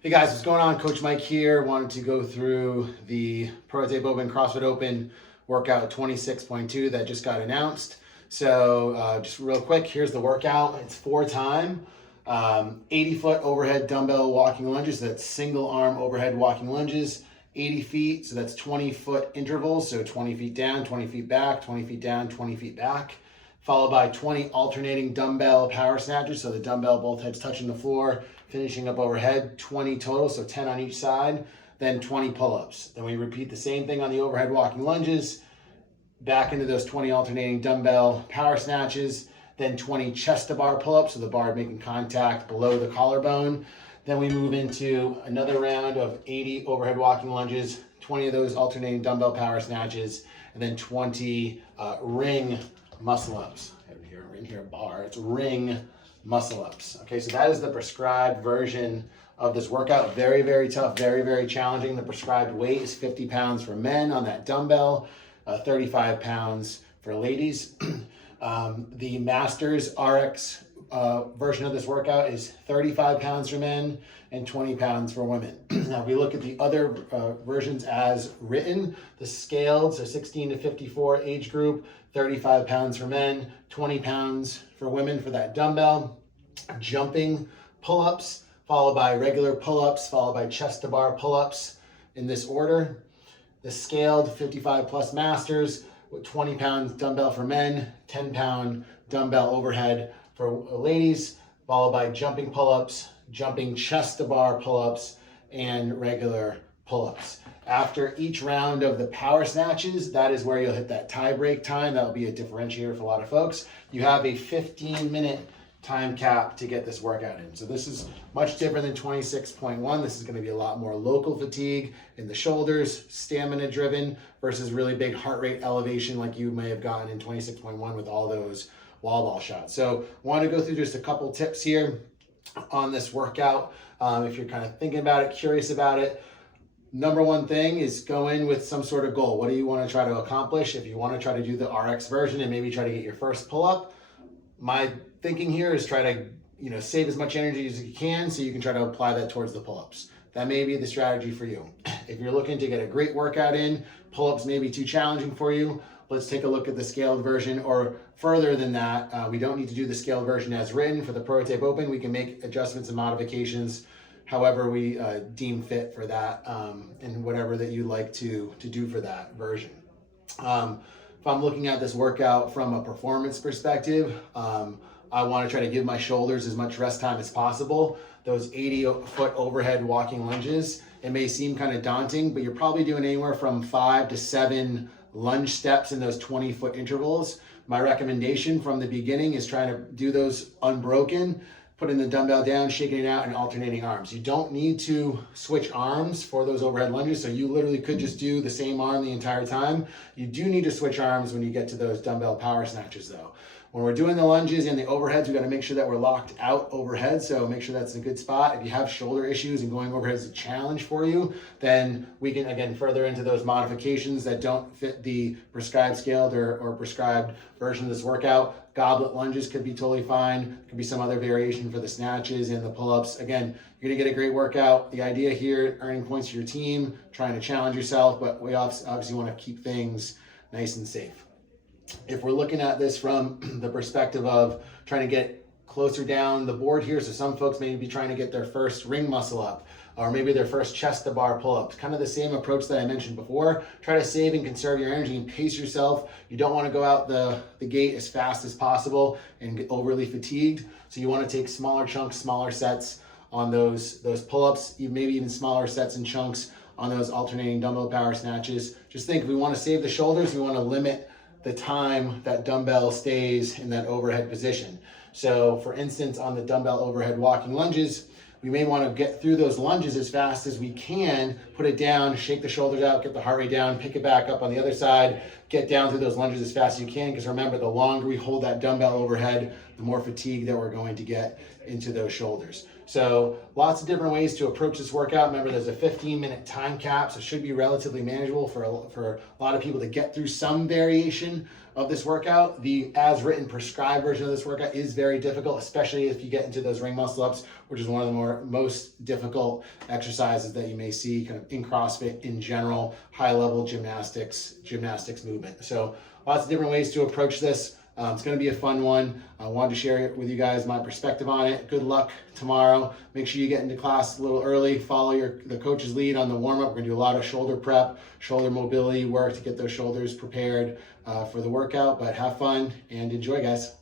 Hey guys, what's going on? Coach Mike here. Wanted to go through the CrossFit Open, CrossFit Open workout 26.2 that just got announced. So just real quick, here's the workout. It's 4-time, 80-foot overhead dumbbell walking lunges. That's single arm overhead walking lunges, 80 feet. So that's 20-foot intervals. So 20 feet down, 20 feet back, 20 feet down, 20 feet back. Followed by 20 alternating dumbbell power snatches. So the dumbbell, both heads touching the floor, finishing up overhead, 20 total, so 10 on each side, then 20 pull-ups. Then we repeat the same thing on the overhead walking lunges, back into those 20 alternating dumbbell power snatches, then 20 chest to bar pull-ups, so the bar making contact below the collarbone. Then we move into another round of 80 overhead walking lunges, 20 of those alternating dumbbell power snatches, and then 20 ring muscle ups. In here, bar, it's ring muscle ups. Okay, so that is the prescribed version of this workout. Very, very tough, very, very challenging. The prescribed weight is 50 pounds for men on that dumbbell, 35 pounds for ladies. The Masters RX version of this workout is 35 pounds for men and 20 pounds for women. Now, if we look at the other versions as written, the scaled, so 16 to 54 age group, 35 pounds for men, 20 pounds for women for that dumbbell. Jumping pull-ups, followed by regular pull-ups, followed by chest to bar pull-ups in this order. The scaled 55 plus masters with 20 pounds dumbbell for men, 10 pound dumbbell overhead for ladies, followed by jumping pull-ups, jumping chest to bar pull-ups, and regular pull-ups. After each round of the power snatches, that is where you'll hit that tie break time. That'll be a differentiator for a lot of folks. You have a 15-minute time cap to get this workout in. So this is much different than 26.1. This is going to be a lot more local fatigue in the shoulders, stamina driven versus really big heart rate elevation like you may have gotten in 26.1 with all those wall ball shots. So want to go through just a couple tips here on this workout. If you're kind of thinking about it, curious about it, number one thing is go in with some sort of goal. What do you want to try to accomplish? If you want to try to do the RX version and maybe try to get your first pull up, my thinking here is try to save as much energy as you can so you can try to apply that towards the pull-ups. That may be the strategy for you. If you're looking to get a great workout in, pull-ups may be too challenging for you. Let's take a look at the scaled version, or further than that, we don't need to do the scaled version as written. For the Prototype Open, we can make adjustments and modifications however we deem fit for that, and whatever that you like to do for that version. If I'm looking at this workout from a performance perspective, I want to try to give my shoulders as much rest time as possible. Those 80-foot overhead walking lunges, it may seem kind of daunting, but you're probably doing anywhere from 5 to 7 lunge steps in those 20-foot intervals. My recommendation from the beginning is trying to do those unbroken, putting the dumbbell down, shaking it out, and alternating arms. You don't need to switch arms for those overhead lunges, so you literally could just do the same arm the entire time. You do need to switch arms when you get to those dumbbell power snatches though. When we're doing the lunges and the overheads, we got to make sure that we're locked out overhead, so make sure that's in a good spot. If you have shoulder issues and going overhead is a challenge for you, then we can, again, further into those modifications that don't fit the prescribed scaled or prescribed version of this workout. Goblet lunges could be totally fine. Could be some other variation for the snatches and the pull-ups. Again, you're gonna get a great workout. The idea here, earning points for your team, trying to challenge yourself, but we obviously wanna keep things nice and safe. If we're looking at this from the perspective of trying to get closer down the board here, so some folks may be trying to get their first ring muscle up, or maybe their first chest to bar pull-ups. Kind of the same approach that I mentioned before. Try to save and conserve your energy and pace yourself. You don't want to go out the gate as fast as possible and get overly fatigued. So you want to take smaller chunks, smaller sets on those pull-ups, maybe even smaller sets and chunks on those alternating dumbbell power snatches. Just think, if we want to save the shoulders, we want to limit the time that dumbbell stays in that overhead position. So for instance, on the dumbbell overhead walking lunges, we may want to get through those lunges as fast as we can, put it down, shake the shoulders out, get the heart rate down, pick it back up on the other side, get down through those lunges as fast as you can, because remember, the longer we hold that dumbbell overhead, the more fatigue that we're going to get into those shoulders. So lots of different ways to approach this workout. Remember, there's a 15-minute time cap, so it should be relatively manageable for a lot of people to get through some variation of this workout. The as written prescribed version of this workout is very difficult, especially if you get into those ring muscle ups, which is one of the most difficult exercises that you may see kind of in CrossFit in general, high level gymnastics movement. So lots of different ways to approach this. It's going to be a fun one. I wanted to share with you guys my perspective on it. Good luck tomorrow. Make sure you get into class a little early. Follow the coach's lead on the warm-up. We're going to do a lot of shoulder prep, shoulder mobility work to get those shoulders prepared for the workout. But have fun and enjoy, guys.